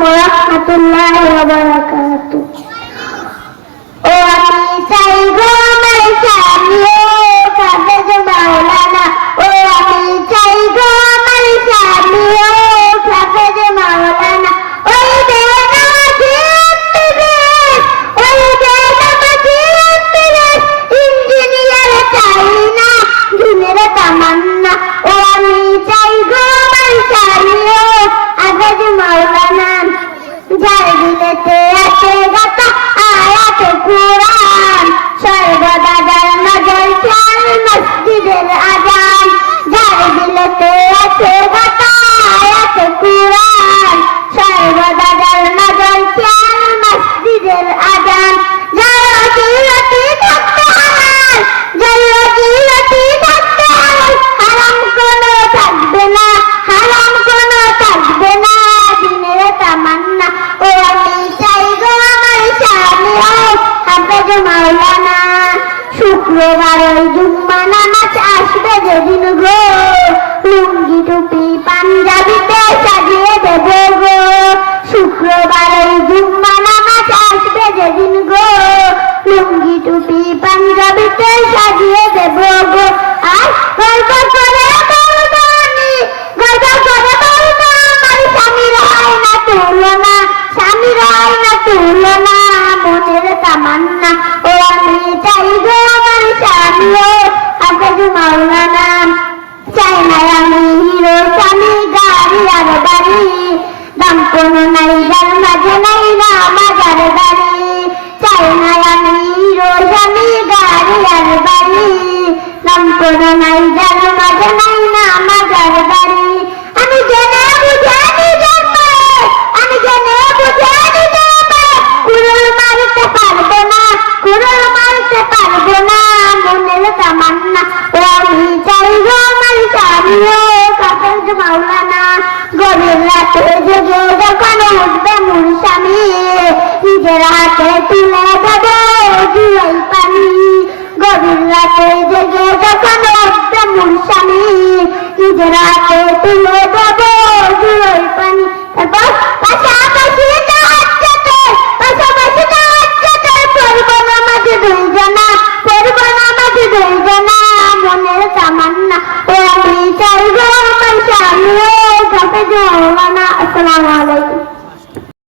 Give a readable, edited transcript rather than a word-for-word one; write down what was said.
ওয়া রাহমাতুল্লাহি ওয়া বারাকাতুহু। ও আমি চাই গো আমার স্বামী ও হাফেজ মাওলানা, ও আমি চাই গো আমার স্বামী ও হাফেজ মাওলানা। ওই বেনামাজি এমবিবিএস, ওই বেনামাজি এমবিবিএস, ইঞ্জিনিয়ার চাই না দিনের তামান্না। ও আমি চাই গো আমার স্বামী ও হাফেজ মাওলানা। যার দিলেতে আছে গাতা আয়াতে কুরআন, সর্বদা যার নজর খেয়াল মসজিদের আজান। যার দিলেতে আছে গাতা আয়াতে কুরআন, সর্বদা যার নজর খেয়াল মসজিদের আজান। যার রুজি থাকতে হালাল, যার রুজি থাকতে হালাল, হারাম কোনো থাকবে না, হারাম কোনো থাকবে না দিনের তামান্না। ও আমি চাই গো আমার স্বামী ও হাফেজ মাওলানা। শুক্রবার ওই জুম্মা নামাজ আসবে যেদিন গো, লুঙ্গি টুপি পাঞ্জাবিতে সাজিয়ে দেব গো। শুক্রবার ওই জুম্মা নামাজ আসবে যেদিন গো, লুঙ্গি টুপি পাঞ্জাবিতে সাজিয়ে দেব গো। আর গল্প করে বলবো আমি, গল্প করে বলবো আমার স্বামীর হয় না তুলনা, স্বামীর হয় না তুলনা মনের তামান্না। ও আমি চাই গো আমার স্বামী ও হাফেজ মাওলানা। চাই না আমি হিরো স্বামী গাড়ি আর বাড়ি, দাম কোনো নাই যার মাঝে নাই না মাজার গাড়ি। চাই না আমি হিরো স্বামী গাড়ি আর বাড়ি, দাম কোনো নাই যার মাঝে নাই না মাজার গাড়ি। আমি জেনে বুঝে নিজের পায়ে, আমি জেনে বুঝে নিজের পায়ে কুড়ুল মারতে পারবো না, কুড়ুল মারতে পারবো না মনের তামান্না। ও আমি চাই গো আমার স্বামী ও হাফেজ মাওলানা। গভীর রাতে জেগে যখন উঠবে মোর স্বামী, নিজের হাতে তুলে দেবো জুয়াই পানি। গভীর রাতে জেগে যখন উঠবে মোর স্বামী, নিজের হাতে তুলে